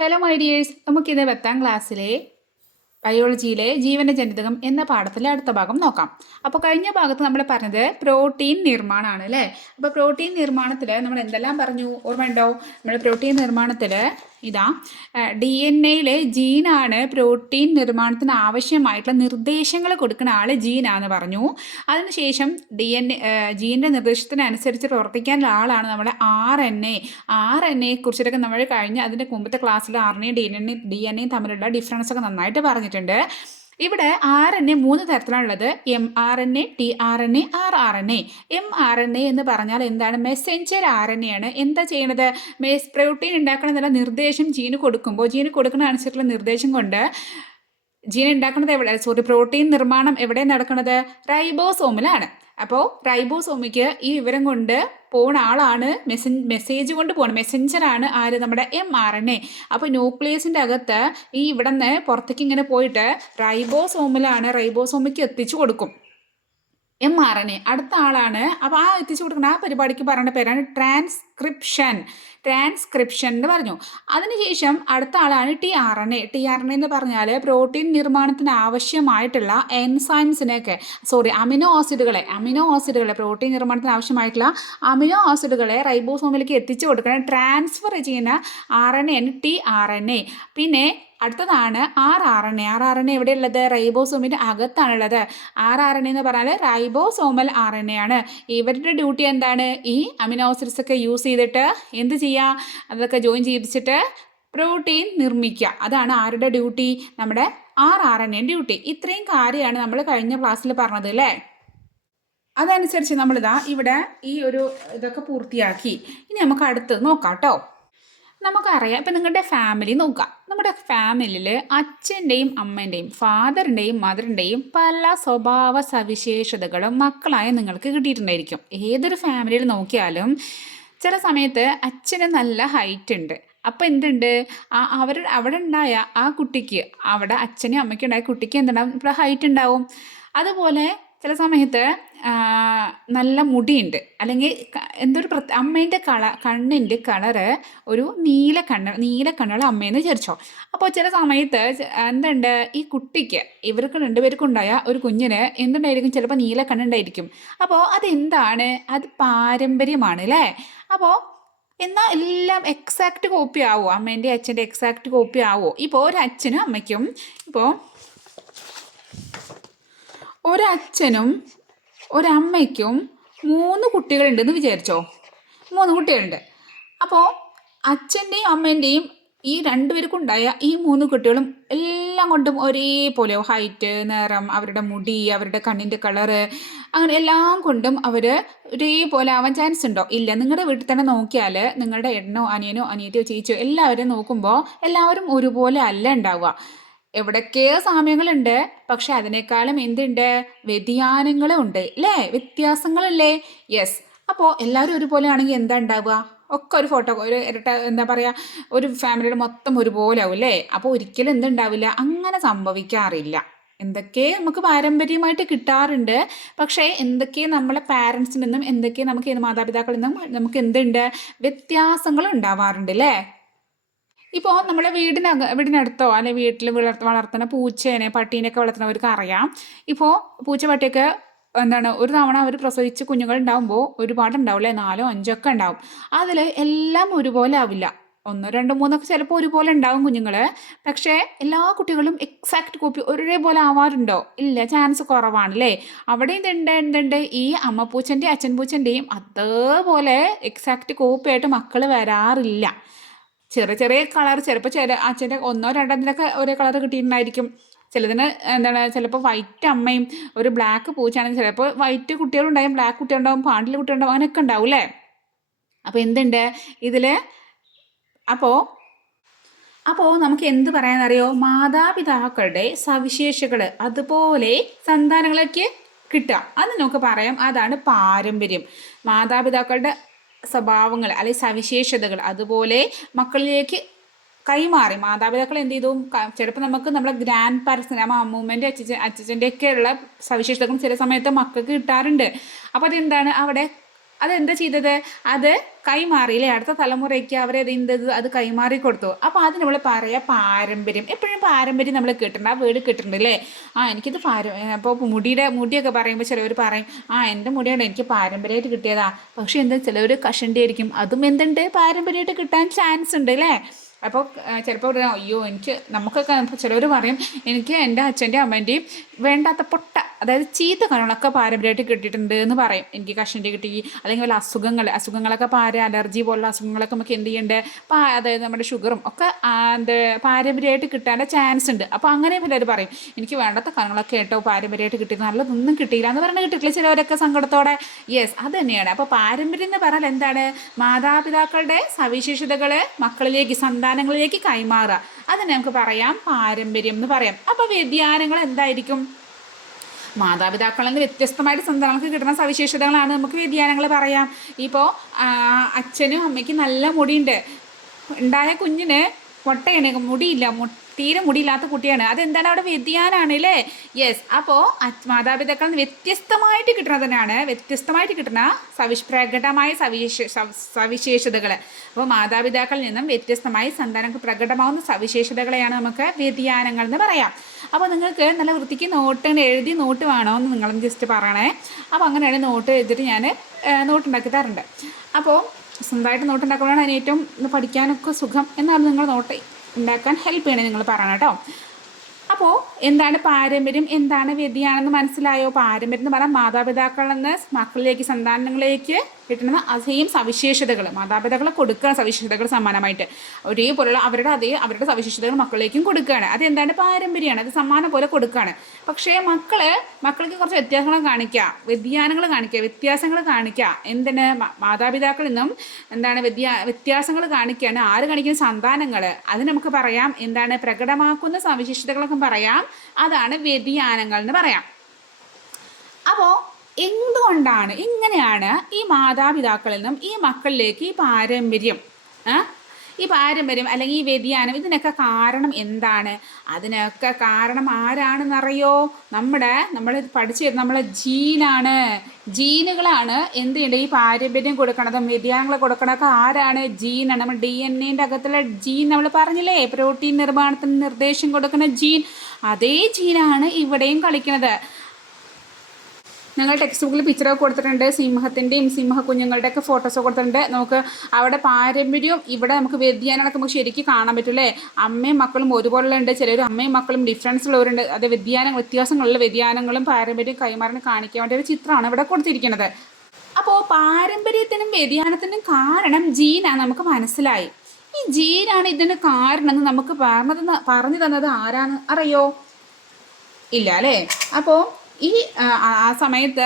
Hello my dears, നമുക്കിത് 10ാം ക്ലാസ്സിലെ ബയോളജിയിലെ ജീവന ജനിതകം എന്ന പാഠത്തിലെ അടുത്ത ഭാഗം നോക്കാം. അപ്പോൾ കഴിഞ്ഞ ഭാഗത്ത് നമ്മൾ പറഞ്ഞത് പ്രോട്ടീൻ നിർമ്മാണമാണ് അല്ലേ. അപ്പോൾ പ്രോട്ടീൻ നിർമ്മാണത്തിൽ നമ്മൾ എന്തെല്ലാം പറഞ്ഞു ഓർമ്മയുണ്ടോ? നമ്മൾ പ്രോട്ടീൻ നിർമ്മാണത്തിൽ ഇതാ DNA ജീനാണ് പ്രോട്ടീൻ നിർമ്മാണത്തിന് ആവശ്യമായിട്ടുള്ള നിർദ്ദേശങ്ങൾ കൊടുക്കുന്ന ആൾ ജീനാന്ന് പറഞ്ഞു. അതിനുശേഷം ജീൻ്റെ നിർദ്ദേശത്തിനനുസരിച്ച് പ്രവർത്തിക്കാനുള്ള ആളാണ് നമ്മുടെ RNA കുറിച്ചിട്ടൊക്കെ നമ്മൾ കഴിഞ്ഞ അതിൻ്റെ മുമ്പത്തെ ക്ലാസ്സിൽ RNA DNA തമ്മിലുള്ള ഡിഫറൻസ് ഒക്കെ നന്നായിട്ട് പറഞ്ഞിട്ടുണ്ട്. ഇവിടെ RNA 3 തരത്തിലാണുള്ളത്: mRNA, tRNA, rRNA. mRNA എന്ന് പറഞ്ഞാൽ എന്താണ്? മെസ്സഞ്ചർ RNA ആണ്. എന്താ ചെയ്യണത്? പ്രോട്ടീൻ ഉണ്ടാക്കണമെന്നുള്ള നിർദ്ദേശം ജീന് കൊടുക്കുമ്പോൾ ജീന് കൊടുക്കുന്ന അനുസരിച്ചുള്ള നിർദ്ദേശം കൊണ്ട് ജീൻ ഉണ്ടാക്കുന്നത് പ്രോട്ടീൻ നിർമ്മാണം എവിടെ നടക്കുന്നത്? റൈബോസോമിലാണ്. അപ്പോൾ റൈബോസോമിക്ക് ഈ വിവരം കൊണ്ട് പോകുന്ന ആളാണ് മെസ്സേജ് കൊണ്ട് പോകണം. മെസ്സഞ്ചറാണ് ആര്? നമ്മുടെ mRNA. അപ്പോൾ ന്യൂക്ലിയസിൻ്റെ അകത്ത് ഈ ഇവിടെ നിന്ന് പുറത്തേക്ക് ഇങ്ങനെ പോയിട്ട് റൈബോസോമിക്ക് എത്തിച്ചു കൊടുക്കും mRNA. അടുത്ത ആളാണ്. അപ്പോൾ ആ എത്തിച്ചു കൊടുക്കുന്ന ആ പരിപാടിക്ക് പറയുന്ന പേരാണ് ട്രാൻസ്ക്രിപ്ഷൻ എന്ന് പറഞ്ഞു. അതിനുശേഷം അടുത്ത ആളാണ് tRNA എന്ന് പറഞ്ഞാൽ പ്രോട്ടീൻ നിർമ്മാണത്തിന് ആവശ്യമായിട്ടുള്ള അമിനോ ആസിഡുകളെ പ്രോട്ടീൻ നിർമ്മാണത്തിന് ആവശ്യമായിട്ടുള്ള അമിനോ ആസിഡുകളെ റൈബോസോമിലേക്ക് എത്തിച്ചു കൊടുക്കണം. ട്രാൻസ്ഫർ ചെയ്യുന്ന RNA tRNA. പിന്നെ അടുത്തതാണ് rRNA. എവിടെയുള്ളത്? റൈബോസോമിൻ്റെ അകത്താണുള്ളത്. rRNA എന്ന് പറഞ്ഞാൽ റൈബോസോമൽ RNA ആണ്. ഇവരുടെ ഡ്യൂട്ടി എന്താണ്? ഈ അമിനോ ആസിഡ്സ് ഒക്കെ യൂസ് ചെയ്തിട്ട് എന്ത് ചെയ്യുക? അതൊക്കെ ജോയിൻ ചെയ്യിപ്പിച്ചിട്ട് പ്രോട്ടീൻ നിർമ്മിക്കുക. അതാണ് ആരുടെ ഡ്യൂട്ടി? നമ്മുടെ rRNA ഡ്യൂട്ടി. ഇത്രയും കാര്യമാണ് നമ്മൾ കഴിഞ്ഞ ക്ലാസ്സിൽ പറഞ്ഞത് അല്ലേ. അതനുസരിച്ച് നമ്മളിതാ ഇവിടെ ഈ ഒരു ഇതൊക്കെ പൂർത്തിയാക്കി. ഇനി നമുക്ക് അടുത്ത് നോക്കാം കേട്ടോ. നമുക്കറിയാം, ഇപ്പം നിങ്ങളുടെ ഫാമിലി നോക്കാം. നമ്മുടെ ഫാമിലിയിൽ അച്ഛൻ്റെയും അമ്മേൻ്റെയും ഫാദറിൻ്റെയും മദറിൻ്റെയും പല സ്വഭാവ സവിശേഷതകളും മക്കളായ നിങ്ങൾക്ക് കിട്ടിയിട്ടുണ്ടായിരിക്കും. ഏതൊരു ഫാമിലിയിൽ നോക്കിയാലും ചില സമയത്ത് അച്ഛന് നല്ല ഹൈറ്റ് ഉണ്ട്. അപ്പോൾ എന്തുണ്ട്? അവിടെ ഉണ്ടായ ആ കുട്ടിക്ക്, അവിടെ അച്ഛനും അമ്മയ്ക്കും ഉണ്ടായ കുട്ടിക്ക് എന്തുണ്ടാവും? ഇപ്പോൾ ഹൈറ്റ് ഉണ്ടാവും. അതുപോലെ ചില സമയത്ത് നല്ല മുടിയുണ്ട്, അല്ലെങ്കിൽ എന്തൊരു അമ്മേൻ്റെ കണ്ണിൻ്റെ കളറ് ഒരു നീല കണ്ണുള്ള അമ്മയെന്ന് വിചാരിച്ചോ. അപ്പോൾ ചില സമയത്ത് എന്തുണ്ട്? ഈ കുട്ടിക്ക് ഇവർക്ക് രണ്ടുപേർക്കുണ്ടായ ഒരു കുഞ്ഞിന് എന്തുണ്ടായിരിക്കും? ചിലപ്പോൾ നീല കണ്ണുണ്ടായിരിക്കും. അപ്പോൾ അതെന്താണ്? അത് പാരമ്പര്യമാണ് അല്ലേ. അപ്പോൾ എന്നാൽ എല്ലാം എക്സാക്റ്റ് കോപ്പി ആവുമോ? അമ്മേൻ്റെ അച്ഛൻ്റെ എക്സാക്റ്റ് കോപ്പി ആവുമോ? ഇപ്പോൾ ഒരു അച്ഛനും അമ്മയ്ക്കും, ഇപ്പോൾ ഒരച്ഛനും ഒരമ്മയ്ക്കും 3 കുട്ടികളുണ്ടെന്ന് വിചാരിച്ചോ. 3 കുട്ടികളുണ്ട്. അപ്പോൾ അച്ഛൻ്റെയും അമ്മേൻ്റെയും ഈ 2 പേർക്കുണ്ടായ ഈ 3 കുട്ടികളും എല്ലാം കൊണ്ടും ഒരേപോലെ ഹൈറ്റ്, നിറം, അവരുടെ മുടി, അവരുടെ കണ്ണിൻ്റെ കളറ്, അങ്ങനെ എല്ലാം കൊണ്ടും അവർ ഒരേപോലെ ആവാൻ ചാൻസ് ഉണ്ടോ? ഇല്ല. നിങ്ങളുടെ വീട്ടിൽ തന്നെ നോക്കിയാൽ നിങ്ങളുടെ ഏട്ടനോ അനിയനോ അനിയത്തിയോ ചേച്ചിയോ എല്ലാവരും നോക്കുമ്പോൾ എല്ലാവരും ഒരുപോലെ അല്ല ഉണ്ടാവുക. എവിടൊക്കെയോ സാമ്യങ്ങളുണ്ട്, പക്ഷെ അതിനേക്കാളും എന്തുണ്ട്? വ്യതിയാനങ്ങളും ഉണ്ട് അല്ലേ, വ്യത്യാസങ്ങളല്ലേ. യെസ്. അപ്പോൾ എല്ലാവരും ഒരുപോലെ ആണെങ്കിൽ എന്താ ഉണ്ടാവുക? ഒക്കെ ഒരു ഇരട്ട എന്താ പറയുക, ഒരു ഫാമിലിയുടെ മൊത്തം ഒരുപോലെ ആവും അല്ലേ. അപ്പോൾ ഒരിക്കലും എന്തുണ്ടാവില്ല, അങ്ങനെ സംഭവിക്കാറില്ല. എന്തൊക്കെ നമുക്ക് പാരമ്പര്യമായിട്ട് കിട്ടാറുണ്ട്, പക്ഷേ എന്തൊക്കെ നമ്മളെ പാരൻസിൽ നിന്നും എന്തൊക്കെ നമുക്ക് മാതാപിതാക്കളിൽ നിന്നും നമുക്ക് എന്തുണ്ട്? വ്യത്യാസങ്ങൾ ഉണ്ടാവാറുണ്ട് അല്ലേ. ഇപ്പോൾ നമ്മളെ വീടിനടുത്തോ അല്ലെങ്കിൽ വീട്ടിൽ വളർത്തുന്ന പൂച്ചേനെ പട്ടീനെയൊക്കെ വളർത്തുന്നവർക്ക് അറിയാം. ഇപ്പോൾ പൂച്ച പട്ടിയൊക്കെ എന്താണ്, ഒരു തവണ അവർ പ്രസവിച്ച് കുഞ്ഞുങ്ങൾ ഉണ്ടാകുമ്പോൾ ഒരുപാടുണ്ടാവും അല്ലേ, 4, 5 ഒക്കെ ഉണ്ടാവും. അതിൽ എല്ലാം ഒരുപോലെ ആവില്ല. 1, 2, 3 ഒക്കെ ചിലപ്പോൾ ഒരുപോലെ ഉണ്ടാവും കുഞ്ഞുങ്ങൾ. പക്ഷേ എല്ലാ കുട്ടികളും എക്സാക്റ്റ് കോപ്പി ഒരേപോലെ ആവാറുണ്ടോ? ഇല്ല, ചാൻസ് കുറവാണ് അല്ലേ. അവിടെ എന്തുണ്ട്? ഈ അമ്മപ്പൂച്ചൻ്റെയും അച്ഛൻ പൂച്ചൻ്റെയും അതേപോലെ എക്സാക്റ്റ് കോപ്പിയായിട്ട് മക്കൾ വരാറില്ല. ചെറിയ കളർ, ചിലപ്പോൾ അച്ഛൻ്റെ 1, 2 ഒരേ കളർ കിട്ടിയിട്ടുണ്ടായിരിക്കും. ചിലതിന് എന്താണ്, ചിലപ്പോൾ വൈറ്റ് അമ്മയും ഒരു ബ്ലാക്ക് പൂച്ചയാണെങ്കിൽ ചിലപ്പോൾ വൈറ്റ് കുട്ടികളുണ്ടാവും, ബ്ലാക്ക് കുട്ടികളുണ്ടാവും, പാണ്ടിൽ കുട്ടികളുണ്ടാവും, അങ്ങനെയൊക്കെ ഉണ്ടാവും അല്ലേ. അപ്പോൾ എന്തുണ്ട് ഇതിൽ? അപ്പോൾ നമുക്ക് എന്ത് പറയാനറിയോ? മാതാപിതാക്കളുടെ സവിശേഷതകൾ അതുപോലെ സന്താനങ്ങൾക്ക് കിട്ടുക, അത് നമുക്ക് പറയാം. അതാണ് പാരമ്പര്യം. മാതാപിതാക്കളുടെ സ്വഭാവങ്ങൾ അല്ലെങ്കിൽ സവിശേഷതകൾ അതുപോലെ മക്കളിലേക്ക് കൈമാറി. മാതാപിതാക്കൾ എന്ത് ചെയ്തു? ചിലപ്പോൾ നമുക്ക് നമ്മളെ ഗ്രാൻഡ് പാരൻസിന്, അമ്മൂമ്മേൻ്റെ അച്ഛൻ്റെ ഒക്കെ ഉള്ള സവിശേഷതകളും ചില സമയത്ത് മക്കൾക്ക് കിട്ടാറുണ്ട്. അപ്പോൾ അതെന്താണ്? അവിടെ അതെന്താ ചെയ്തത്? അത് കൈമാറിയില്ലേ, അടുത്ത തലമുറയ്ക്ക് അവരത് എന്തത് അത് കൈമാറി കൊടുത്തു. അപ്പോൾ അത് നമ്മൾ പറയാ പാരമ്പര്യം. എപ്പോഴും പാരമ്പര്യം നമ്മൾ കേട്ടിട്ടുണ്ട്, ആ വേർഡ് കേട്ടിട്ടുണ്ട് അല്ലേ? എനിക്കിത് അപ്പോൾ മുടിയൊക്കെ പറയുമ്പോൾ ചിലവർ പറയും എൻ്റെ മുടിയാണ് എനിക്ക് പാരമ്പര്യമായിട്ട് കിട്ടിയതാ. പക്ഷെ എന്താ ചിലവർ കഷണ്ടി ആയിരിക്കും, അതും എന്തുണ്ട് പാരമ്പര്യമായിട്ട് കിട്ടാൻ ചാൻസ് ഉണ്ട് അല്ലേ? അപ്പോൾ ചിലപ്പോൾ പറയാം അയ്യോ നമുക്കൊക്കെ ചിലവർ പറയും എനിക്ക് എൻ്റെ അച്ഛൻ്റെയും അമ്മേൻ്റെയും വേണ്ടാത്ത പൊട്ട, അതായത് ചീത്ത കാര്യങ്ങളൊക്കെ പാരമ്പര്യമായിട്ട് കിട്ടിയിട്ടുണ്ട് എന്ന് പറയും. എനിക്ക് കഷണ്ടി കിട്ടി, അല്ലെങ്കിൽ വല്ല അസുഖങ്ങളൊക്കെ അലർജി പോലുള്ള അസുഖങ്ങളൊക്കെ നമുക്ക് എന്ത് ചെയ്യേണ്ടത്, അതായത് നമ്മുടെ ഷുഗറും ഒക്കെ പാരമ്പര്യമായിട്ട് കിട്ടാനുള്ള ചാൻസ് ഉണ്ട്. അപ്പോൾ അങ്ങനെ എല്ലാവരും പറയും എനിക്ക് വേണ്ടാത്ത കാര്യങ്ങളൊക്കെ കേട്ടോ പാരമ്പര്യമായിട്ട് കിട്ടി, നല്ലതൊന്നും കിട്ടിയില്ല എന്ന് പറഞ്ഞാൽ കിട്ടിയില്ല ചിലവരൊക്കെ സങ്കടത്തോടെ. യെസ്, അത് തന്നെയാണ്. അപ്പോൾ പാരമ്പര്യം എന്ന് പറഞ്ഞാൽ എന്താണ്? മാതാപിതാക്കളുടെ സവിശേഷതകൾ മക്കളിലേക്ക് സന്താനങ്ങളിലേക്ക് കൈമാറുക, അതിനെ നമുക്ക് പറയാം പാരമ്പര്യം എന്ന് പറയാം. അപ്പോൾ വ്യതിയാനങ്ങൾ എന്തായിരിക്കും? മാതാപിതാക്കളിൽ നിന്ന് വ്യത്യസ്തമായിട്ട് സന്താനങ്ങൾക്ക് കിട്ടുന്ന സവിശേഷതകളാണ് നമുക്ക് വ്യതിയാനങ്ങൾ പറയാം. ഇപ്പോൾ അച്ഛനും അമ്മയ്ക്കും നല്ല മുടിയുണ്ട്, ഉണ്ടായ കുഞ്ഞിന് മുട്ടയാണ്, മുടിയില്ല, തീരെ മുടിയില്ലാത്ത കുട്ടിയാണ്, അതെന്താണ്? അവിടെ വ്യതിയാനമാണ് അല്ലേ? യെസ്. അപ്പോൾ മാതാപിതാക്കളിൽ നിന്ന് വ്യത്യസ്തമായിട്ട് കിട്ടുന്നതിനാണ് വ്യത്യസ്തമായിട്ട് കിട്ടുന്ന പ്രകടമായ സവിശേഷതകൾ. അപ്പോൾ മാതാപിതാക്കളിൽ നിന്നും വ്യത്യസ്തമായി സന്താനങ്ങൾക്ക് പ്രകടമാവുന്ന സവിശേഷതകളെയാണ് നമുക്ക് വ്യതിയാനങ്ങൾ എന്ന് പറയാം. അപ്പോൾ നിങ്ങൾക്ക് നല്ല വൃത്തിക്ക് എഴുതി നോട്ട് വേണോ എന്ന് നിങ്ങളും ജസ്റ്റ് പറയണേ. അപ്പോൾ അങ്ങനെയാണ് നോട്ട് എഴുതിയിട്ട് ഞാൻ നോട്ടുണ്ടാക്കി തരുന്നുണ്ട്. അപ്പോൾ സ്വന്തമായിട്ട് നോട്ട് ഉണ്ടാക്കുമ്പോഴാണ് അതിന് ഏറ്റവും പഠിക്കാനൊക്കെ സുഖം. എന്നാലും നിങ്ങൾ നോട്ട് ഉണ്ടാക്കാൻ ഹെൽപ്പ് ചെയ്യണേ നിങ്ങൾ പറയണം കേട്ടോ. അപ്പോൾ എന്താണ് പാരമ്പര്യം, എന്താണ് വ്യതിയാനം മനസ്സിലായോ? പാരമ്പര്യം എന്ന് പറഞ്ഞാൽ മാതാപിതാക്കളിൽ നിന്ന് മക്കളിലേക്ക് സന്താനങ്ങളിലേക്ക് കിട്ടുന്ന സെയിം സവിശേഷതകൾ മാതാപിതാക്കളെ കൊടുക്കുകയാണ്, സവിശേഷതകൾ സമ്മാനമായിട്ട് ഒരേപോലുള്ള അവരുടെ സവിശേഷതകൾ മക്കളിലേക്കും കൊടുക്കുകയാണ്. അതെന്താണ്? പാരമ്പര്യമാണ്, അത് സമ്മാനം പോലെ കൊടുക്കുകയാണ്. പക്ഷേ മക്കൾക്ക് കുറച്ച് വ്യതിയാനങ്ങൾ കാണിക്കുക. എന്തിന്? മാതാപിതാക്കളിൽ നിന്നും എന്താണ് വ്യത്യാസങ്ങൾ കാണിക്കുകയാണ്. ആര് കാണിക്കുന്ന? സന്താനങ്ങൾ. അത് നമുക്ക് പറയാം എന്താണ്? പ്രകടമാക്കുന്ന സവിശേഷതകളൊക്കെ പറയാം, അതാണ് വ്യതിയാനങ്ങൾ എന്ന് പറയാം. അപ്പോൾ എന്തുകൊണ്ടാണ് ഇങ്ങനെയാണ് ഈ മാതാപിതാക്കളിൽ നിന്നും ഈ മക്കളിലേക്ക് ഈ പാരമ്പര്യം അല്ലെങ്കിൽ ഈ വ്യതിയാനം, ഇതിനൊക്കെ കാരണം എന്താണ്? അതിനൊക്കെ കാരണം ആരാണെന്നറിയോ? നമ്മൾ പഠിച്ചിരുന്ന നമ്മളെ ജീനുകളാണ് എന്ത് ചെയ്യേണ്ടത്? ഈ പാരമ്പര്യം കൊടുക്കണതും വ്യതിയാനങ്ങൾ കൊടുക്കണതൊക്കെ ആരാണ്? ജീനാണ്. നമ്മൾ DNA അകത്തുള്ള ജീൻ നമ്മൾ പറഞ്ഞില്ലേ, പ്രോട്ടീൻ നിർമ്മാണത്തിന് നിർദ്ദേശം കൊടുക്കുന്ന ജീൻ, അതേ ജീനാണ് ഇവിടെയും കളിക്കുന്നത്. ഞങ്ങൾ ടെക്സ്റ്റ് ബുക്കിൽ പിക്ചറൊക്കെ കൊടുത്തിട്ടുണ്ട്, സിംഹത്തിൻ്റെയും സിംഹ കുഞ്ഞുങ്ങളുടെയൊക്കെ ഫോട്ടോസൊക്കെ കൊടുത്തിട്ടുണ്ട്. നമുക്ക് അവിടെ പാരമ്പര്യവും ഇവിടെ നമുക്ക് വ്യതിയാനങ്ങളൊക്കെ നമുക്ക് ശരിക്കും കാണാൻ പറ്റുമല്ലേ? അമ്മയും മക്കളും ഒരുപോലെ ഉണ്ട്, ചിലർ അമ്മയും മക്കളും ഡിഫറൻസ് ഉള്ളവരുണ്ട്. അത് വ്യത്യാസങ്ങളുള്ള വ്യതിയാനങ്ങളും പാരമ്പര്യം കൈമാറാൻ കാണിക്കാൻ വേണ്ടി ഒരു ചിത്രമാണ് ഇവിടെ കൊടുത്തിരിക്കുന്നത്. അപ്പോൾ പാരമ്പര്യത്തിനും വ്യതിയാനത്തിനും കാരണം ജീനാണ്, നമുക്ക് മനസ്സിലായി. ഈ ജീനാണ് ഇതിന് കാരണം എന്ന് നമുക്ക് പറഞ്ഞു തന്നത് ആരാണ് അറിയോ? ഇല്ല അല്ലേ? അപ്പോൾ ആ സമയത്ത്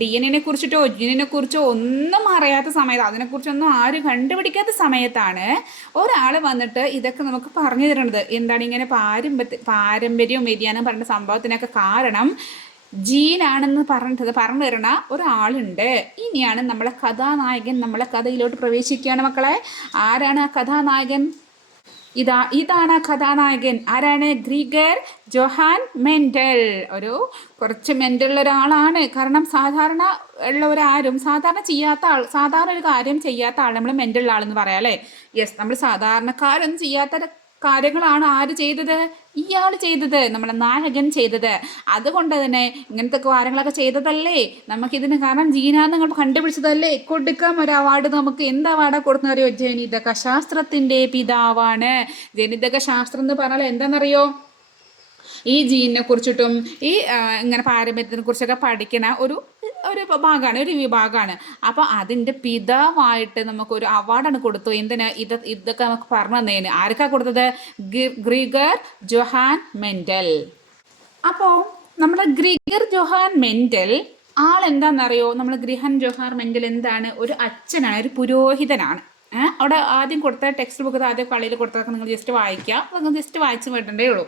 DNA കുറിച്ചിട്ടോ ജീനിനെ കുറിച്ചോ ഒന്നും അറിയാത്ത സമയത്ത്, അതിനെക്കുറിച്ചൊന്നും ആരും കണ്ടുപിടിക്കാത്ത സമയത്താണ് ഒരാൾ വന്നിട്ട് ഇതൊക്കെ നമുക്ക് പറഞ്ഞു തരുന്നത്. എന്താണ് ഇങ്ങനെ പാരമ്പര്യവും വ്യതിയാനം പറഞ്ഞ സംഭവത്തിനൊക്കെ കാരണം ജീനാണെന്ന് പറഞ്ഞു തരണ ഒരാളുണ്ട്. ഇനിയാണ് നമ്മളെ കഥാനായകൻ നമ്മളെ കഥയിലോട്ട് പ്രവേശിക്കുകയാണ് മക്കളെ. ആരാണ് ആ കഥാനായകൻ? ഇതാണ് കഥാനായകൻ. ആരാണ്? Gregor Johann Mendel. കുറച്ച് മെൻ്റലുള്ള ഒരാളാണ്. കാരണം സാധാരണ ഉള്ളവരാരും സാധാരണ ഒരു കാര്യം ചെയ്യാത്ത ആൾ നമ്മൾ മെൻ്റലുള്ള ആളെന്ന് പറയാം അല്ലേ? യെസ്, നമ്മൾ സാധാരണക്കാരൊന്നും ചെയ്യാത്ത കാര്യങ്ങളാണ് ആര് ചെയ്തത്? ഇയാൾ ചെയ്തത്, നമ്മുടെ നായകൻ ചെയ്തത്. അതുകൊണ്ട് തന്നെ ഇങ്ങനത്തെ കാര്യങ്ങളൊക്കെ ചെയ്തതല്ലേ നമുക്കിതിന് കാരണം ജീനാന്ന് നിങ്ങൾ കണ്ടുപിടിച്ചതല്ലേ? കൊടുക്കാം ഒരു അവാർഡ്. നമുക്ക് എന്ത് അവാർഡാണ് കൊടുക്കുന്നറിയോ? ജനിതക ശാസ്ത്രത്തിൻ്റെ പിതാവാണ്. ജനിതക ശാസ്ത്രം എന്ന് പറഞ്ഞാൽ എന്താണെന്നറിയോ? ഈ ജീനിനെ കുറിച്ചിട്ടും ഈ ഇങ്ങനെ പാരമ്പര്യത്തിനെ കുറിച്ചൊക്കെ പഠിക്കുന്ന ഒരു വിഭാഗമാണ്. അപ്പോൾ അതിൻ്റെ പിതാവായിട്ട് നമുക്കൊരു അവാർഡാണ് കൊടുത്തു. എന്തിന്? ഇതൊക്കെ നമുക്ക് പറഞ്ഞു തന്നതിന്. ആർക്കാണ് കൊടുത്തത്? Gregor Johann Mendel. അപ്പോൾ നമ്മുടെ ഗ്രിഗർ ജോഹാൻ മെൻഡൽ ആളെന്താണെന്നറിയോ? നമ്മൾ ഗ്രിഹൻ ജോഹാൻ മെൻഡൽ എന്താണ്? ഒരു അച്ഛനാണ്, ഒരു പുരോഹിതനാണ്. അവിടെ ആദ്യം കൊടുത്ത ടെക്സ്റ്റ് ബുക്ക് ആദ്യം കളിയിൽ കൊടുത്തതൊക്കെ നിങ്ങൾ ജസ്റ്റ് വായിക്കുക, നിങ്ങൾ ജസ്റ്റ് വായിച്ച് വിടണ്ടേ ഉള്ളൂ.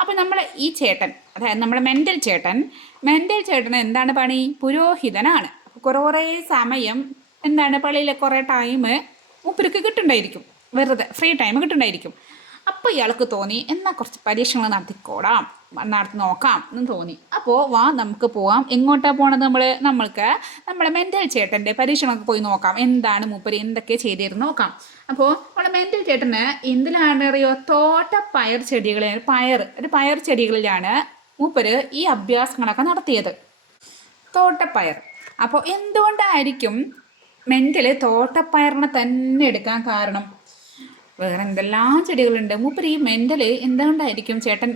അപ്പോൾ നമ്മൾ ഈ ചേട്ടൻ, അതായത് നമ്മുടെ മെൻഡൽ ചേട്ടൻ എന്താണ് പണി? പുരോഹിതനാണ്. കുറേ സമയം എന്താണ് പള്ളിയിലെ കുറേ ടൈം മൂപ്പർക്ക് കിട്ടുന്നുണ്ടായിരിക്കും, വെറുതെ ഫ്രീ ടൈം കിട്ടുന്നുണ്ടായിരിക്കും. അപ്പോൾ ഇയാൾക്ക് തോന്നി എന്നാൽ കുറച്ച് പരീക്ഷണങ്ങൾ നടത്തി നോക്കാം എന്ന് തോന്നി. അപ്പോൾ വാ നമുക്ക് പോവാം. എങ്ങോട്ടാണ് പോണത്? നമ്മളെ മെൻ്റൽ ചേട്ടൻ്റെ പരീക്ഷണമൊക്കെ പോയി നോക്കാം. എന്താണ് മൂപ്പര് എന്തൊക്കെ ചെയ്തിരുന്ന് നോക്കാം. അപ്പോൾ നമ്മളെ മെൻ്റൽ ചേട്ടന് എന്തിലാണ് അറിയോ? പയർ ചെടികളിലാണ് മൂപ്പര് ഈ അഭ്യാസങ്ങളൊക്കെ നടത്തിയത്. തോട്ടപ്പയർ. അപ്പോൾ എന്തുകൊണ്ടായിരിക്കും മെൻ്റൽ തോട്ടപ്പയറിനെ തന്നെ എടുക്കാൻ കാരണം? വേറെ എന്തെല്ലാം ചെടികളുണ്ട്. മൂപ്പര് ഈ മെൻ്റൽ എന്തുകൊണ്ടായിരിക്കും ചേട്ടൻ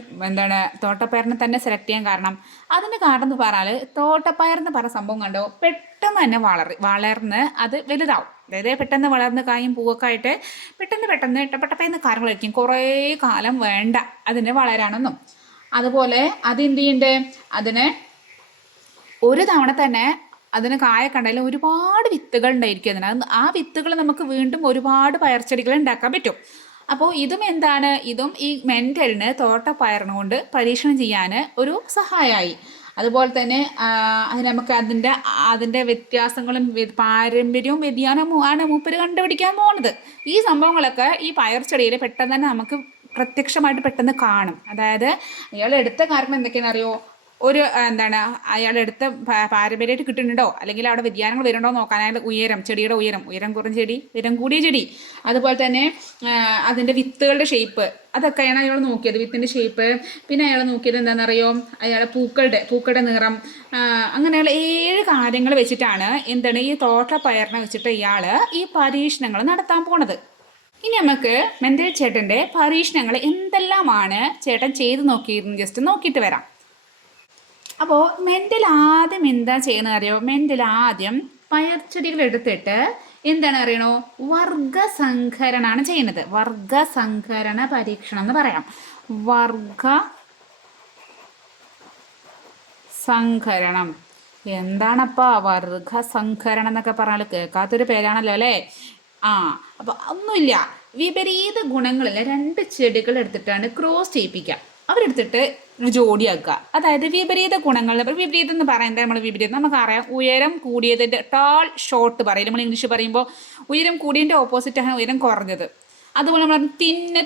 തോട്ടപ്പയറിനെ തന്നെ സെലക്ട് ചെയ്യാൻ കാരണം? അതിന് കാരണം എന്ന് പറഞ്ഞാൽ തോട്ടപ്പയർ എന്ന് പറഞ്ഞ സംഭവം കണ്ടോ, പെട്ടെന്ന് തന്നെ വളർന്ന് അത് വലുതാവും. അതായത് പെട്ടെന്ന് വളർന്ന് കായും പൂവൊക്കെ ആയിട്ട് പെട്ടെന്ന് കാര്യങ്ങളായിരിക്കും. കുറേ കാലം വേണ്ട അതിന് വളരാനൊന്നും. അതുപോലെ അതെന്ത് ചെയ്യുന്നുണ്ട്, അതിന് ഒരു തവണ തന്നെ അതിന് കായ കണ്ടാൽ ഒരുപാട് വിത്തുകൾ ഉണ്ടായിരിക്കും. ആ വിത്തുകൾ നമുക്ക് വീണ്ടും ഒരുപാട് പയർച്ചെടികൾ ഉണ്ടാക്കാൻ പറ്റും. അപ്പോൾ ഇതും ഈ മെൻ്റലിന് തോട്ടപ്പയറിനെ കൊണ്ട് പരീക്ഷണം ചെയ്യാൻ ഒരു സഹായമായി. അതുപോലെ തന്നെ നമുക്ക് അതിൻ്റെ വ്യത്യാസങ്ങളും പാരമ്പര്യവും വ്യതിയാനവും ആണ് മൂപ്പര് കണ്ടുപിടിക്കാൻ പോകുന്നത്. ഈ സംഭവങ്ങളൊക്കെ ഈ പയർച്ചെടിയിൽ പെട്ടെന്ന് തന്നെ നമുക്ക് പ്രത്യക്ഷമായിട്ട് പെട്ടെന്ന് കാണും. അതായത് അയാൾ എടുത്ത കാരണം എന്തൊക്കെയാണെന്ന് അറിയോ? അയാളെടുത്ത് പാരമ്പര്യമായിട്ട് കിട്ടുന്നുണ്ടോ, അല്ലെങ്കിൽ അവിടെ വ്യതിയാനങ്ങൾ വരുന്നുണ്ടോ നോക്കാൻ. അയാൾ ചെടിയുടെ ഉയരം കുറഞ്ഞ ചെടി, ഉയരം കൂടിയ ചെടി, അതുപോലെ തന്നെ അതിൻ്റെ വിത്തുകളുടെ ഷേപ്പ്, അതൊക്കെയാണ് അയാൾ നോക്കിയത്. വിത്തിൻ്റെ ഷേപ്പ്. പിന്നെ അയാൾ നോക്കിയത് എന്താണെന്നറിയോ? അയാൾ പൂക്കളുടെ നിറം. അങ്ങനെയുള്ള 7 കാര്യങ്ങൾ വെച്ചിട്ടാണ് ഈ തോട്ടപ്പയറിനെ വെച്ചിട്ട് ഇയാൾ ഈ പരീക്ഷണങ്ങൾ നടത്താൻ പോണത്. ഇനി നമുക്ക് മെൻ്റൽ ചേട്ടൻ്റെ പരീക്ഷണങ്ങൾ എന്തെല്ലാമാണ് ചേട്ടൻ ചെയ്ത് നോക്കിയിരുന്നു ജസ്റ്റ് നോക്കിയിട്ട് വരാം. അപ്പോൾ മെൻ്റൽ ആദ്യം എന്താ ചെയ്യുന്നത് അറിയോ? മെൻ്റൽ ആദ്യം പയർച്ചെടികൾ എടുത്തിട്ട് എന്താണ് അറിയണോ? വർഗസങ്കരണമാണ് ചെയ്യുന്നത്. വർഗസങ്കരണ പരീക്ഷണം എന്ന് പറയാം. വർഗസങ്കരണം. എന്താണപ്പാ വർഗസങ്കരണം എന്നൊക്കെ പറഞ്ഞാൽ കേൾക്കാത്തൊരു പേരാണല്ലോ അല്ലേ? അപ്പോൾ ഒന്നുമില്ല, വിപരീത ഗുണങ്ങളിലെ 2 ചെടികൾ എടുത്തിട്ടാണ് ക്രോസ് ചെയ്യിപ്പിക്കുക. അവരെടുത്തിട്ട് ഒരു ജോഡിയാക്കുക. അതായത് വിപരീത ഗുണങ്ങൾ. വിപരീതം എന്ന് പറയുന്നത് വിപരീതം നമുക്കറിയാം, ഉയരം കൂടിയതിൻ്റെ ഷോർട്ട് പറയില്ല നമ്മൾ ഇംഗ്ലീഷ് പറയുമ്പോൾ. ഉയരം കൂടിയതിൻ്റെ ഓപ്പോസിറ്റാണ് ഉയരം കുറഞ്ഞത്. അതുപോലെ നമ്മൾ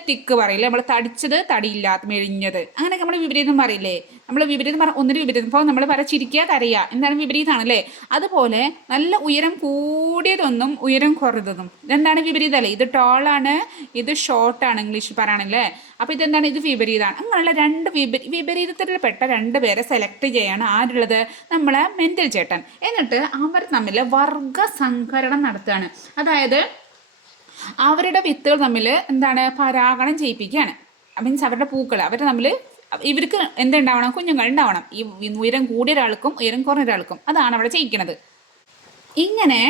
തിക്ക് പറയില്ലേ, നമ്മൾ തടിച്ചത് തടിയില്ലാത്ത മെലിഞ്ഞത്, അങ്ങനെയൊക്കെ നമ്മൾ വിപരീതം പറയില്ലേ. നമ്മൾ വിപരീതം ഒന്നിന് വിപരീതം. ഇപ്പോൾ നമ്മൾ ചിരിക്കുക കരയുക എന്താണ് വിപരീതമാണല്ലേ. അതുപോലെ നല്ല ഉയരം കൂടിയതൊന്നും ഉയരം കുറഞ്ഞതൊന്നും എന്താണ് വിപരീതമല്ലേ. ഇത് ടോളാണ്, ഇത് ഷോർട്ടാണ് ഇംഗ്ലീഷ് പറയുകയാണല്ലേ. അപ്പോൾ ഇതെന്താണ്? ഇത് വിപരീതമാണ്. അങ്ങനെയുള്ള 2 വിപരീതത്തിൽപ്പെട്ട 2 പേരെ സെലക്ട് ചെയ്യാണ് ആരുള്ളത്? നമ്മളെ മെൻ്റൽ ചേട്ടൻ. എന്നിട്ട് അവർ തമ്മിൽ വർഗസങ്കരണം നടത്തുകയാണ്. അതായത് അവരുടെ വിത്തുകൾ തമ്മിൽ പരാഗണം ചെയ്യിപ്പിക്കുകയാണ്. മീൻസ് അവരുടെ പൂക്കൾ ഇവർക്ക് എന്തുണ്ടാവണം? കുഞ്ഞുങ്ങൾ ഉണ്ടാവണം. ഈ ഉയരം കൂടിയ ഒരാൾക്കും ഉയരം കുറഞ്ഞ ഒരാൾക്കും. അതാണ് അവിടെ ചെയ്യിക്കുന്നത്. ഇങ്ങനെ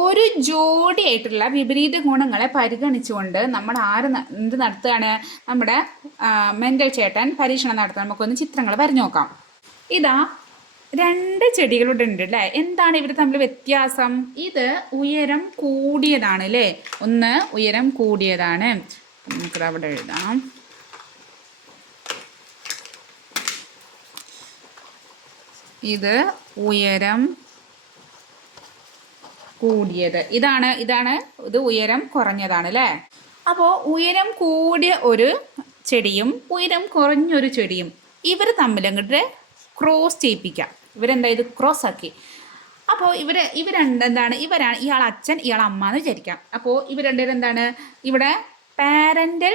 ഒരു ജോഡിയായിട്ടുള്ള വിപരീത ഗുണങ്ങളെ പരിഗണിച്ചുകൊണ്ട് നമ്മൾ എന്ത് നടത്തുകയാണ്? നമ്മുടെ മെൻ്റൽ ചേട്ടൻ പരീക്ഷണം നടത്തുക. നമുക്കൊന്ന് ചിത്രങ്ങൾ വരഞ്ഞു നോക്കാം. ഇതാ 2 ചെടികളുടെ ഉണ്ട് അല്ലേ. എന്താണ് ഇവർ തമ്മിൽ വ്യത്യാസം? ഇത് ഉയരം കൂടിയതാണ് അല്ലേ. ഒന്ന് ഉയരം കൂടിയതാണ്. നമുക്കത് അവിടെ എഴുതാം. ഇത് ഉയരം കൂടിയത്. ഇത് ഉയരം കുറഞ്ഞതാണ് അല്ലേ. അപ്പോൾ ഉയരം കൂടിയ ഒരു ചെടിയും ഉയരം കുറഞ്ഞൊരു ചെടിയും ഇവർ തമ്മിൽ അങ്ങോട്ട് ക്രോസ് ചെയ്യിപ്പിക്കാം. ഇത് ക്രോസ് ആക്കി. അപ്പോൾ ഇവരാണ് ഇയാൾ അച്ഛൻ ഇയാൾ അമ്മ എന്ന് വിചാരിക്കാം. അപ്പോൾ ഇവർ രണ്ടുപേരും ഇവിടെ പാരൻ്റൽ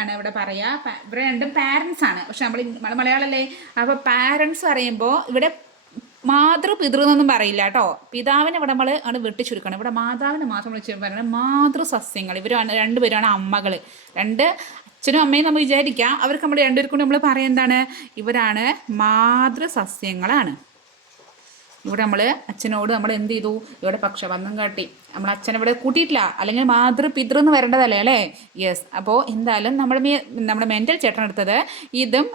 ആണ് ഇവിടെ പറയുക. ഇവർ രണ്ടും പാരൻസ് ആണ്. പക്ഷെ നമ്മൾ മലയാളമല്ലേ. അപ്പോൾ പാരൻസ് പറയുമ്പോൾ ഇവിടെ മാതൃപിതൃ എന്നൊന്നും പറയില്ല കേട്ടോ. പിതാവിനെ ഇവിടെ നമ്മൾ അവിടെ വെട്ടിച്ചുരുക്കണം. ഇവിടെ മാതാവിനെ മാത്രം വിളിച്ച് പറയുന്നത് മാതൃസസ്യങ്ങൾ. രണ്ടുപേരാണ് അമ്മകൾ. 2 അച്ഛനും അമ്മയും നമ്മൾ വിചാരിക്കാം. അവർക്ക് നമ്മൾ 2 പേർക്കും നമ്മൾ പറയാം ഇവരാണ് മാതൃസസ്യങ്ങളാണ്. ഇവിടെ നമ്മൾ അച്ഛനോട് നമ്മൾ എന്ത് ചെയ്തു? ഇവിടെ പക്ഷബന്ധം കാട്ടി. നമ്മൾ അച്ഛനെ കൂട്ടിയിട്ടില്ല. അല്ലെങ്കിൽ മാതൃപിതൃ എന്ന് വരേണ്ടതല്ലേ അല്ലേ. യെസ്. അപ്പോൾ എന്തായാലും നമ്മുടെ മെൻ്റൽ ചേട്ടൻ എടുത്തത് ഇതും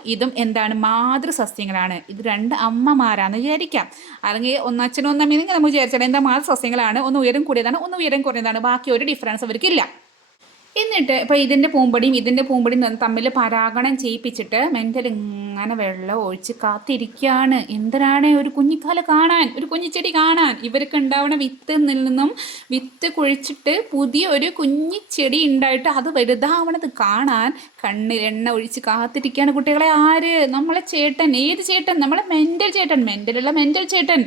മാതൃസസ്യങ്ങളാണ്. ഇത് 2 അമ്മമാരാന്ന് വിചാരിക്കാം. അല്ലെങ്കിൽ ഒന്ന് അച്ഛനും ഒന്ന് അമ്മയെങ്കിൽ നമ്മൾ വിചാരിച്ചാൽ മാതൃസസ്യങ്ങളാണ്. ഒന്ന് ഉയരം കൂടിയതാണ്, ഒന്ന് ഉയരം കുറഞ്ഞതാണ്. ബാക്കി ഒരു ഡിഫറൻസ് അവർക്കില്ല. എന്നിട്ട് ഇപ്പോൾ ഇതിൻ്റെ പൂമ്പടിയും തമ്മിൽ പരാഗണം ചെയ്യിപ്പിച്ചിട്ട് മെൻ്റൽ അങ്ങനെ വെള്ളം ഒഴിച്ച് കാത്തിരിക്കുകയാണ്. എന്തിനാണ്? ഒരു കുഞ്ഞിക്കാല കാണാൻ, ഒരു കുഞ്ഞിച്ചെടി കാണാൻ. ഇവർക്ക് ഉണ്ടാവണ വിത്തിൽ നിന്നും വിത്ത് കുഴിച്ചിട്ട് പുതിയ ഒരു കുഞ്ഞിച്ചെടി ഉണ്ടായിട്ട് അത് വലുതാവണത് കാണാൻ കണ്ണിൽ എണ്ണ ഒഴിച്ച് കാത്തിരിക്കുകയാണ് കുട്ടികളെ. ആര്? നമ്മളെ ചേട്ടൻ. ഏത് ചേട്ടൻ? നമ്മളെ മെൻ്റൽ ചേട്ടൻ. മെൻ്റലുള്ള മെൻ്റൽ ചേട്ടൻ.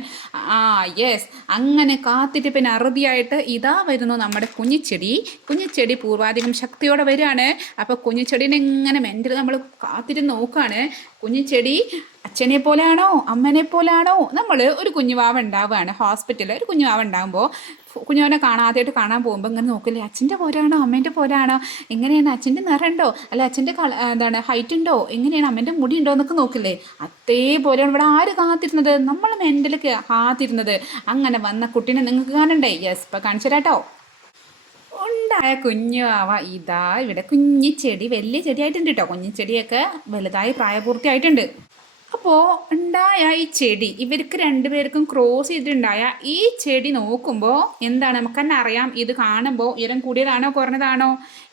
ആ യെസ്. അങ്ങനെ കാത്തിരിപ്പിന് അറുതിയായിട്ട് ഇതാ വരുന്നു നമ്മുടെ കുഞ്ഞിച്ചെടി. കുഞ്ഞിച്ചെടി പൂർവാധികം ശക്തിയോടെ വരികയാണ്. അപ്പോൾ കുഞ്ഞിച്ചെടീനെ ഇങ്ങനെ മെൻ്റൽ നമ്മൾ കാത്തിരുന്ന് നോക്കുകയാണ്. കുഞ്ഞിച്ചെടി അച്ഛനെ പോലെയാണോ അമ്മനെ പോലെയാണോ? നമ്മൾ ഒരു കുഞ്ഞുവാവ ഉണ്ടാവുകയാണ് ഹോസ്പിറ്റലിൽ. ഒരു കുഞ്ഞുവാവ ഉണ്ടാകുമ്പോൾ കുഞ്ഞുവാവനെ കാണാതെയായിട്ട് കാണാൻ പോകുമ്പോൾ ഇങ്ങനെ നോക്കില്ലേ, അച്ഛൻ്റെ പോലെയാണോ അമ്മേൻ്റെ പോലെയാണോ, എങ്ങനെയാണ്, അച്ഛൻ്റെ നിറമുണ്ടോ, അല്ല അച്ഛൻ്റെ എന്താണ് ഹൈറ്റ് ഉണ്ടോ, എങ്ങനെയാണ്, അമ്മേൻ്റെ മുടി ഉണ്ടോ എന്നൊക്കെ നോക്കില്ലേ. അതേപോലെയാണ് ഇവിടെ ആര് കാത്തിരുന്നത്? നമ്മൾ മെൻ്റലൊക്കെ കാത്തിരുന്നത്. അങ്ങനെ വന്ന കുട്ടീനെ നിങ്ങൾക്ക് കാണണ്ടേ? യെസ്, ഇപ്പം കാണിച്ചു തരാട്ടോ. ഉണ്ടായ കുഞ്ഞുവാവ ഇതാ ഇവിടെ. കുഞ്ഞിച്ചെടി വലിയ ചെടിയായിട്ടുണ്ട് കേട്ടോ. കുഞ്ഞിച്ചെടിയൊക്കെ വലുതായി പ്രായപൂർത്തിയായിട്ടുണ്ട്. അപ്പോൾ ഉണ്ടായ ഈ ചെടി ഇവർക്ക് രണ്ടുപേർക്കും ക്രോസ് ചെയ്തിട്ടുണ്ടായ ഈ ചെടി നോക്കുമ്പോൾ എന്താണ് നമുക്ക് തന്നെ അറിയാം. ഇത് കാണുമ്പോൾ ഉയരം കൂടിയതാണോ കുറഞ്ഞതാണോ?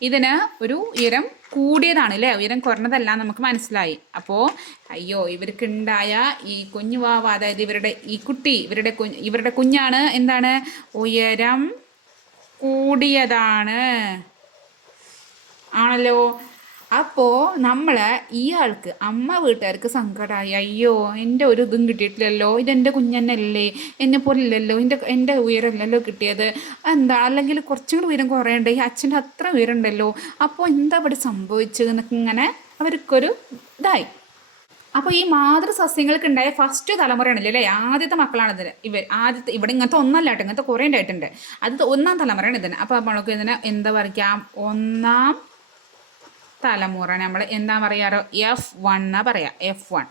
ഇതിന് ഒരു ഉയരം കൂടിയതാണ് അല്ലേ, ഉയരം കുറഞ്ഞതല്ല നമുക്ക് മനസ്സിലായി. അപ്പോൾ അയ്യോ, ഇവർക്കുണ്ടായ ഈ കുഞ്ഞുവാവ, അതായത് ഇവരുടെ ഈ കുട്ടി, ഇവരുടെ കുഞ്ഞാണ് എന്താണ്, ഉയരം കൂടിയതാണ് ആണല്ലോ. അപ്പോൾ നമ്മൾ ഇയാൾക്ക് അമ്മ വീട്ടുകാർക്ക് സങ്കടമായി. അയ്യോ, എൻ്റെ ഒരു ഇതും കിട്ടിയിട്ടില്ലല്ലോ, ഇതെൻ്റെ കുഞ്ഞന്നല്ലേ, എന്നെ പോലില്ലല്ലോ, എൻ്റെ ഉയരമല്ലല്ലോ കിട്ടിയത്, എന്താ അല്ലെങ്കിൽ കുറച്ചും കൂടി ഉയരം കുറയണ്ടേ, ഈ അച്ഛൻ്റെ അത്ര ഉയരം ഉണ്ടല്ലോ, അപ്പോൾ എന്താ ഇവിടെ സംഭവിച്ചതെന്നൊക്കെ ഇങ്ങനെ അവർക്കൊരു ഇതായി. അപ്പോൾ ഈ മാതൃസസ്യങ്ങൾക്ക് ഉണ്ടായ ഫസ്റ്റ് തലമുറയാണല്ലേ അല്ലേ, ആദ്യത്തെ മക്കളാണ് ഇവിടെ ഇങ്ങനത്തെ ഒന്നല്ല കേട്ടോ, ഇങ്ങനത്തെ കുറേ ഉണ്ടായിട്ടുണ്ട്. അത് ഒന്നാം തലമുറയാണ് ഇതിന്. അപ്പോൾ നമ്മൾക്ക് ഇതിനെ എന്താ പറയാം, ഒന്നാം തലമുറ നമ്മൾ എന്താ പറയാറോ, F1 പറയാം, F1.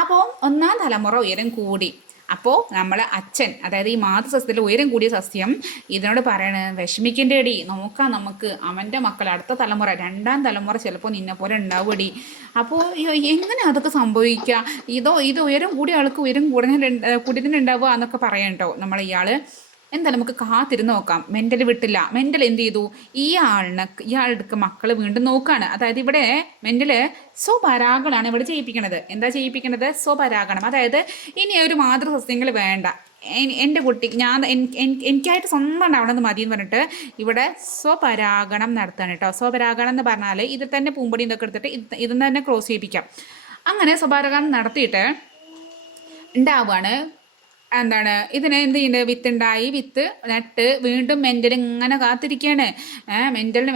അപ്പോൾ ഒന്നാം തലമുറ ഉയരം കൂടി. അപ്പോൾ നമ്മൾ അച്ഛൻ, അതായത് ഈ മാതൃസസ്യത്തിൽ ഉയരം കൂടിയ സസ്യം ഇതിനോട് പറയണ, വിഷമിക്കേണ്ടേടി, നോക്കാം നമുക്ക്, അവൻ്റെ മക്കൾ അടുത്ത തലമുറ, രണ്ടാം തലമുറ ചിലപ്പോൾ നിന്നെ പോലെ ഉണ്ടാവുകടി. അപ്പോൾ എങ്ങനെ അതൊക്കെ സംഭവിക്കുക, ഇത് ഉയരം കൂടിയ ആൾക്ക് ഉയരം കൂടുതലുണ്ടാവുക എന്നൊക്കെ പറയാം കേട്ടോ നമ്മൾ. എന്തായാലും നമുക്ക് കാത്തിരുന്ന് നോക്കാം. മെൻ്റൽ വിട്ടില്ല. മെൻ്റൽ എന്ത് ചെയ്തു, ഇയാളുടെ മക്കൾ വീണ്ടും നോക്കുകയാണ്. അതായത് ഇവിടെ മെൻ്റൽ സ്വപരാഗണമാണ് ഇവിടെ ചെയ്യിപ്പിക്കണത്. എന്താ ചെയ്യിപ്പിക്കണത്? സ്വപരാഗണം. അതായത് ഇനി ഒരു മാതൃസസ്യങ്ങൾ വേണ്ട, എൻ്റെ കുട്ടി എനിക്കായിട്ട് സ്വന്തം ഉണ്ടാവണമെന്ന് മതി എന്ന് പറഞ്ഞിട്ട് ഇവിടെ സ്വപരാഗണം നടത്തുകയാണ് കേട്ടോ. സ്വപരാഗണം എന്ന് പറഞ്ഞാൽ ഇതിൽ തന്നെ പൂമ്പൊടി ഇതൊക്കെ എടുത്തിട്ട് ഇതിൽ തന്നെ ക്രോസ് ചെയ്യിപ്പിക്കാം. അങ്ങനെ സ്വപരാഗണം നടത്തിയിട്ട് ഉണ്ടാവുകയാണ്. എന്താണ് ഇതിനെ എന്ത് ചെയ്യുന്നത്, വിത്തുണ്ടായി, വിത്ത് നട്ട് വീണ്ടും മെൻ്റൽ ഇങ്ങനെ കാത്തിരിക്കുകയാണ്.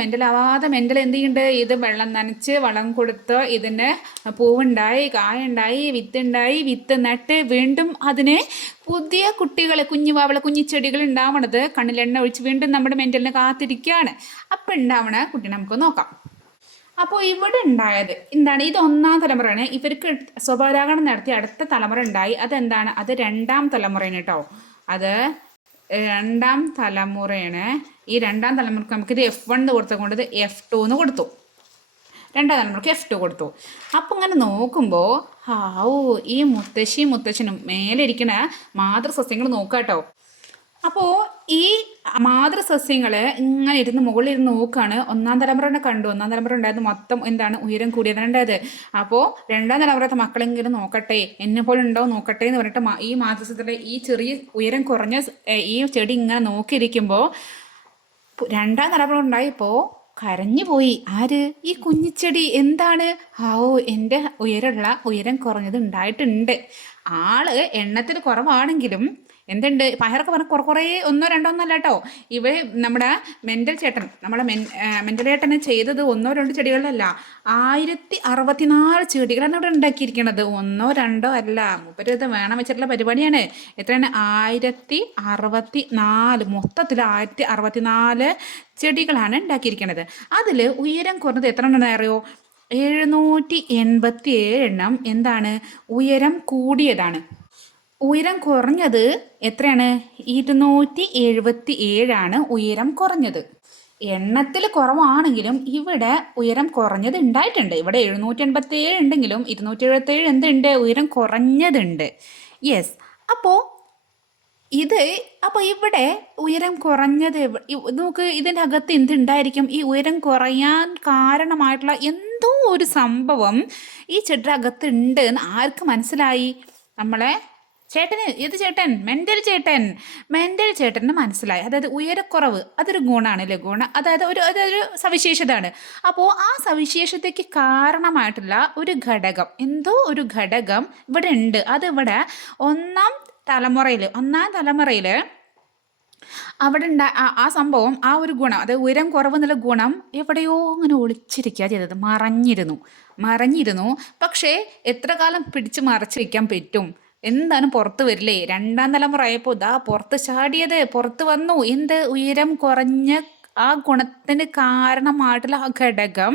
മെൻ്റലാവാതെ മെൻ്റൽ എന്ത് ചെയ്യുന്നുണ്ട്, ഇത് വെള്ളം നനച്ച് വളം കൊടുത്ത് ഇതിന് പൂവുണ്ടായി, കായുണ്ടായി, വിത്തുണ്ടായി, വിത്ത് നട്ട് വീണ്ടും അതിന് പുതിയ കുട്ടികൾ, കുഞ്ഞിച്ചെടികൾ ഉണ്ടാവണത് കണ്ണിലെണ്ണ ഒഴിച്ച് വീണ്ടും നമ്മുടെ മെൻ്റലിനെ കാത്തിരിക്കുകയാണ്. അപ്പം ഉണ്ടാവണ കുട്ടി നമുക്ക് നോക്കാം. അപ്പോൾ ഇവിടെ ഉണ്ടായത് എന്താണ്, ഇത് ഒന്നാം തലമുറയാണ്. ഇവർക്ക് സ്വപരാഗണം നടത്തി അടുത്ത തലമുറ ഉണ്ടായി. അതെന്താണ്, അത് രണ്ടാം തലമുറയാണ് കേട്ടോ. അത് രണ്ടാം തലമുറയാണ്. ഈ രണ്ടാം തലമുറക്ക് നമുക്കിത് F1 കൊടുത്തുകൊണ്ട് ഇത് F2 കൊടുത്തു. രണ്ടാം തലമുറക്ക് F2 കൊടുത്തു. അപ്പം ഇങ്ങനെ നോക്കുമ്പോൾ ഈ മുത്തശ്ശനും മേലെ ഇരിക്കുന്ന മാതൃസസ്യങ്ങൾ നോക്കാം കേട്ടോ. അപ്പോൾ ഈ മാതൃസസ്യങ്ങൾ ഇങ്ങനെ ഇരുന്ന് മുകളിൽ ഇരുന്ന് നോക്കുകയാണ്. ഒന്നാം തലമുറനെ കണ്ടു. ഒന്നാം തലമുറ ഉണ്ടായത് മൊത്തം എന്താണ്, ഉയരം കൂടിയതാണ് ഉണ്ടായത്. അപ്പോൾ രണ്ടാം തലമുറത്തെ മക്കളെങ്കിലും നോക്കട്ടെ, എന്നെ പോലെ ഉണ്ടോ നോക്കട്ടെ എന്ന് പറഞ്ഞിട്ട് ഈ മാതൃസസ്യത്തിലെ ഈ ചെറിയ ഉയരം കുറഞ്ഞ ഈ ചെടി ഇങ്ങനെ നോക്കിയിരിക്കുമ്പോൾ രണ്ടാം തലമുറ ഉണ്ടായപ്പോൾ കരഞ്ഞു പോയി. ആര്? ഈ കുഞ്ഞിച്ചെടി. എന്താണ്, എൻ്റെ ഉയരം കുറഞ്ഞത് ഉണ്ടായിട്ടുണ്ട്. ആള് എണ്ണത്തിൽ കുറവാണെങ്കിലും എന്തുണ്ട്, പയറൊക്കെ പറഞ്ഞാൽ കുറേ ഒന്നോ രണ്ടോ ഒന്നല്ല കേട്ടോ. നമ്മുടെ മെൻ്റൽ ചേട്ടൻ, മെൻ്റൽ ചേട്ടന് ചെയ്തത് ഒന്നോ രണ്ടോ ചെടികളല്ല, 1064 ചെടികളാണ് ഇവിടെ ഉണ്ടാക്കിയിരിക്കുന്നത്. ഒന്നോ രണ്ടോ അല്ല, മൂപ്പര് ഇത് വേണം വെച്ചിട്ടുള്ള പരിപാടിയാണ്. എത്രയാണ്? 1064, മൊത്തത്തിൽ 1064 ചെടികളാണ് ഉണ്ടാക്കിയിരിക്കുന്നത്. അതിൽ ഉയരം കുറഞ്ഞത് എത്ര എണ്ണം അറിയോ? 787 എണ്ണം എന്താണ്, ഉയരം കൂടിയതാണ്. ഉയരം കുറഞ്ഞത് എത്രയാണ്? 277 ഉയരം കുറഞ്ഞത്. എണ്ണത്തിൽ കുറവാണെങ്കിലും ഇവിടെ ഉയരം കുറഞ്ഞത് ഉണ്ടായിട്ടുണ്ട്. ഇവിടെ 787 ഉണ്ടെങ്കിലും 277 എന്തുണ്ട്, ഉയരം കുറഞ്ഞതുണ്ട്. യെസ്. അപ്പോൾ ഇവിടെ ഉയരം കുറഞ്ഞത് നോക്ക്, ഇതിൻ്റെ അകത്ത് എന്തുണ്ടായിരിക്കും? ഈ ഉയരം കുറയാൻ കാരണമായിട്ടുള്ള എന്തോ ഒരു സംഭവം ഈ ചെടിയുടെ അകത്തുണ്ട് എന്ന് ആർക്ക് മനസ്സിലായി? നമ്മളെ ചേട്ടന്, ഏത് ചേട്ടൻ? മെൻ്റൽ ചേട്ടന് മനസ്സിലായി. അതായത് ഉയരക്കുറവ് അതൊരു ഗുണമാണ് അല്ലേ? അതായത് അതൊരു സവിശേഷതയാണ്. അപ്പോൾ ആ സവിശേഷതയ്ക്ക് കാരണമായിട്ടുള്ള ഒരു ഘടകം, എന്തോ ഒരു ഘടകം ഇവിടെ ഉണ്ട്. അതിവിടെ ഒന്നാം തലമുറയിൽ അവിടെ ആ സംഭവം, ആ ഒരു ഗുണം, അതായത് ഉയരം കുറവ് എന്നുള്ള ഗുണം എവിടെയോ അങ്ങനെ ഒളിച്ചിരിക്കുക ചെയ്തത്, മറഞ്ഞിരുന്നു. പക്ഷേ എത്ര കാലം പിടിച്ച് മറച്ചു വയ്ക്കാൻ പറ്റും? എന്തായാലും പുറത്ത് വരില്ലേ? രണ്ടാം തലമുറ ആയപ്പോൾ ഇതാ പുറത്ത് വന്നു. എന്ത്? ഉയരം കുറഞ്ഞ ആ ഗുണത്തിന് കാരണമായിട്ടുള്ള ആ ഘടകം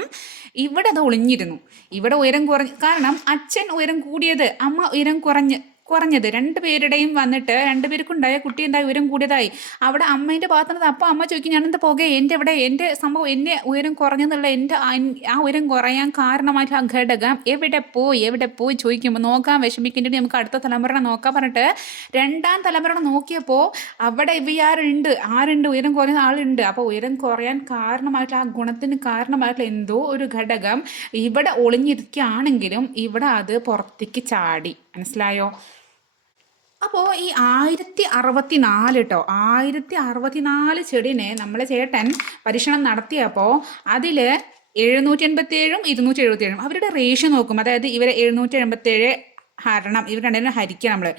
ഇവിടെ അത് ഒളിഞ്ഞിരുന്നു. ഇവിടെ ഉയരം കാരണം അച്ഛൻ ഉയരം കൂടിയത്, അമ്മ ഉയരം കുറഞ്ഞത്, രണ്ടുപേർക്കുണ്ടായ കുട്ടി എന്തായി? ഉയരം കൂടിയതായി. അവിടെ അമ്മേൻ്റെ ഭാഗത്തുനിന്ന് അപ്പോൾ അമ്മ ചോദിക്കും, ഞാനെന്താ പോകെ എൻ്റെ സംഭവം, എന്നെ ഉയരം കുറഞ്ഞെന്നുള്ള ആ ഉയരം കുറയാൻ കാരണമായിട്ട് ആ ഘടകം എവിടെ പോയി ചോദിക്കുമ്പോൾ നോക്കാൻ വിഷമിക്കേണ്ടി നമുക്ക് അടുത്ത തലമുറ നോക്കാൻ പറഞ്ഞിട്ട് രണ്ടാം തലമുറ നോക്കിയപ്പോൾ അവിടെ ആരുണ്ട്? ഉയരം കുറഞ്ഞ ആളുണ്ട്. അപ്പോൾ ഉയരം കുറയാൻ കാരണമായിട്ടുള്ള ആ ഗുണത്തിന് കാരണമായിട്ടുള്ള എന്തോ ഒരു ഘടകം ഇവിടെ ഒളിഞ്ഞിരിക്കുകയാണെങ്കിലും ഇവിടെ അത് പുറത്തേക്ക് ചാടി. മനസ്സിലായോ? അപ്പോൾ ഈ 1064 ചെടീനെ നമ്മളെ ചേട്ടൻ പരീക്ഷണം നടത്തിയപ്പോൾ അതിൽ 787 277 അവരുടെ റേഷ്യോ നോക്കും. അതായത് ഇവരെ 787 ഹരണം, ഇവർ രണ്ടുപേരും ഹരിക്കുക. നമ്മൾ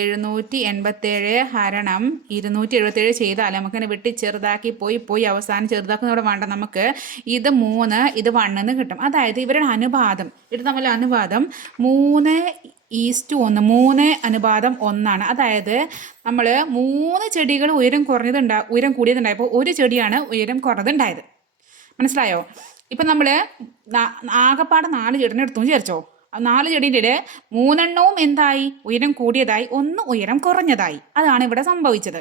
787 ഹരണം 277 ചെയ്താൽ നമുക്കിങ്ങനെ വെട്ടി ചെറുതാക്കി പോയി അവസാനം ചെറുതാക്കുന്നവിടെ വേണ്ട, നമുക്ക് ഇത് 3 ഇത് 1 എന്ന് കിട്ടും. അതായത് ഇവരുടെ അനുപാതം, ഇത് തമ്മിൽ അനുപാതം 3:1, 3:1. അതായത് നമ്മൾ 3 ചെടികൾ ഉയരം കൂടിയതുണ്ടായപ്പോൾ ഒരു ചെടിയാണ് ഉയരം കുറഞ്ഞതുണ്ടായത്. മനസ്സിലായോ? ഇപ്പം നമ്മൾ ആകെപ്പാടെ 4 ചെടിനെ എടുത്തു വിചാരിച്ചോ. 4 ചെടീൻ്റെ 3 എണ്ണവും എന്തായി? ഉയരം കൂടിയതായി, 1 ഉയരം കുറഞ്ഞതായി. അതാണ് ഇവിടെ സംഭവിച്ചത്.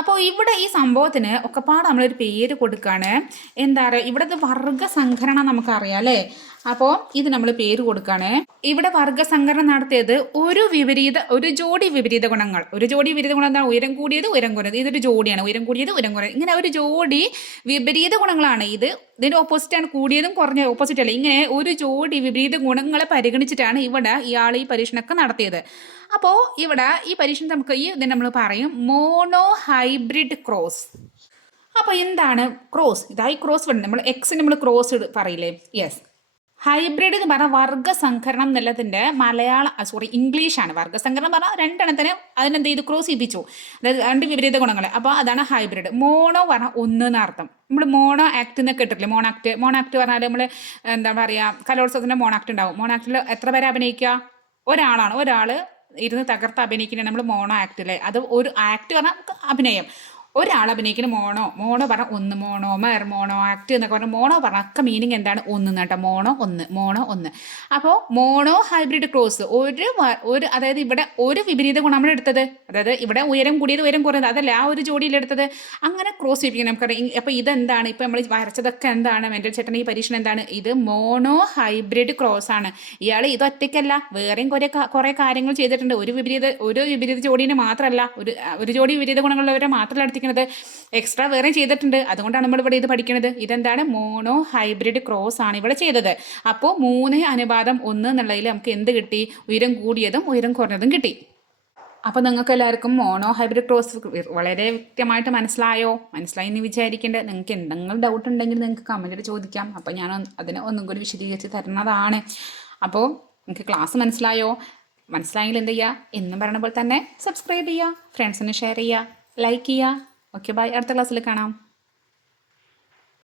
അപ്പോൾ ഇവിടെ ഈ സംഭവത്തിന് ഒക്കെപ്പാട് നമ്മളൊരു പേര് കൊടുക്കുകയാണ്. എന്താ പറയുക, ഇവിടുത്തെ വർഗസംഘടന നമുക്കറിയാം അല്ലേ? അപ്പോൾ ഇത് നമ്മൾ പേര് കൊടുക്കുകയാണ്. ഇവിടെ വർഗസംഘടന നടത്തിയത് ഒരു ജോഡി വിപരീത ഗുണങ്ങൾ. എന്താ? ഉയരം കൂടിയത്, ഉയരം കുറഞ്ഞത്. ഇതൊരു ജോഡിയാണ്. ഉയരം കൂടിയത്, ഉയരം കുറഞ്ഞത്. ഇങ്ങനെ ഒരു ജോഡി വിപരീത ഗുണങ്ങളാണ്. ഇതിൻ്റെ ഓപ്പോസിറ്റാണ്. കൂടിയതും കുറഞ്ഞ ഓപ്പോസിറ്റ് അല്ല. ഇങ്ങനെ ഒരു ജോഡി വിപരീത ഗുണങ്ങളെ പരിഗണിച്ചിട്ടാണ് ഇവിടെ ഇയാൾ ഈ പരീക്ഷണമൊക്കെ നടത്തിയത്. അപ്പോൾ ഇവിടെ ഈ പരീക്ഷണം നമുക്ക് ഇതിന് നമ്മൾ പറയും മോണോ ഹൈബ്രിഡ് ക്രോസ്. അപ്പോൾ എന്താണ് ക്രോസ്? ഇതായി ക്രോസ് വേണം. നമ്മൾ എക്സ് നമ്മൾ ക്രോസ് പറയില്ലേ? യെസ്. ഹൈബ്രിഡ് എന്ന് പറഞ്ഞാൽ വർഗസംഘരണം എന്നുള്ളതിൻ്റെ ഇംഗ്ലീഷാണ്. വർഗസംഘരണം പറഞ്ഞാൽ രണ്ടെണ്ണത്തിന് അതിനെന്ത് ചെയ്തു? ക്രോസ് ചെയ്യിപ്പിച്ചു. അതായത് 2 വിപരീത ഗുണങ്ങൾ. അപ്പോൾ അതാണ് ഹൈബ്രിഡ്. മോണോ പറഞ്ഞാൽ 1 എന്നർത്ഥം. നമ്മൾ മോണോ ആക്ട് എന്നൊക്കെ ഇട്ടിട്ടില്ലേ? മോണാക്ട് പറഞ്ഞാൽ നമ്മൾ എന്താ പറയുക, കലോത്സവത്തിൻ്റെ മോണാക്ട് ഉണ്ടാവും. മോണാക്ടിൽ എത്ര പേരെ അഭിനയിക്കുക? ഒരാൾ ഇരുന്ന് തകർത്ത് അഭിനയിക്കുന്നത് നമ്മൾ മോണോ ആക്ടിലെ. അത് ഒരു ആക്ട് പറഞ്ഞാൽ അഭിനയം. ഒരാൾ അഭിനയിക്കുന്ന മോണോ പറഞ്ഞാൽ 1, മോണോ ആക്ട് എന്നൊക്കെ പറഞ്ഞാൽ മോണോ പറഞ്ഞാൽ ഒക്കെ മീനിങ് എന്താണ്? 1 കേട്ടോ. മോണോ 1. അപ്പോൾ മോണോ ഹൈബ്രിഡ് ക്രോസ് അതായത് ഇവിടെ ഒരു വിപരീത ഗുണം നമ്മൾ എടുത്തത്, അതായത് ഇവിടെ ഉയരം കൂടിയത് ഉയരം കുറഞ്ഞത്, അതല്ല ആ ഒരു ജോഡിയിലെടുത്തത്. അങ്ങനെ ക്രോസ് ചെയ്യിപ്പിക്കണം നമുക്കറിയാം. അപ്പോൾ ഇതെന്താണ്? ഇപ്പോൾ നമ്മൾ വരച്ചതൊക്കെ എന്താണ്? മെൻ്റൽ ചേട്ടൻ ഈ പരീക്ഷണം എന്താണ്? ഇത് മോണോ ഹൈബ്രിഡ് ക്രോസ് ആണ്. ഇയാൾ ഇതൊറ്റയ്ക്കല്ല, വേറെയും കുറേ കാര്യങ്ങൾ ചെയ്തിട്ടുണ്ട്. ഒരു വിപരീത ജോഡീനെ മാത്രമല്ല, ഒരു ജോഡി വിപരീത ഗുണങ്ങളുള്ളവരെ മാത്രമല്ല എക്സ്ട്രാ വേറെ ചെയ്തിട്ടുണ്ട്. അതുകൊണ്ടാണ് നമ്മൾ ഇവിടെ ഇത് പഠിക്കുന്നത്. ഇതെന്താണ്? മോണോ ഹൈബ്രിഡ് ക്രോസ് ആണ് ഇവിടെ ചെയ്തത്. അപ്പോൾ 3:1 എന്നുള്ളതിൽ നമുക്ക് എന്ത് കിട്ടി? ഉയരം കൂടിയതും ഉയരം കുറഞ്ഞതും കിട്ടി. അപ്പോൾ നിങ്ങൾക്ക് എല്ലാവർക്കും മോണോ ഹൈബ്രിഡ് ക്രോസ് വളരെ വ്യക്തമായിട്ട് മനസ്സിലായി എന്ന് വിചാരിക്കേണ്ടത്. നിങ്ങൾക്ക് എന്തെങ്കിലും ഡൗട്ട് ഉണ്ടെങ്കിൽ നിങ്ങൾക്ക് കമൻറ്റിൽ ചോദിക്കാം. അപ്പോൾ ഞാൻ അതിനെ ഒന്നും കൂടി വിശദീകരിച്ച് തരുന്നതാണ്. അപ്പോൾ നിങ്ങൾക്ക് ക്ലാസ് മനസ്സിലായെങ്കിൽ എന്ത് ചെയ്യുക? എന്നും പറയുന്ന പോലെ തന്നെ സബ്സ്ക്രൈബ് ചെയ്യുക, ഫ്രണ്ട്സിന് ഷെയർ ചെയ്യുക, ലൈക്ക് ചെയ്യുക. Okay, bye. അടുത്ത ക്ലാസ്സിൽ കാണാം.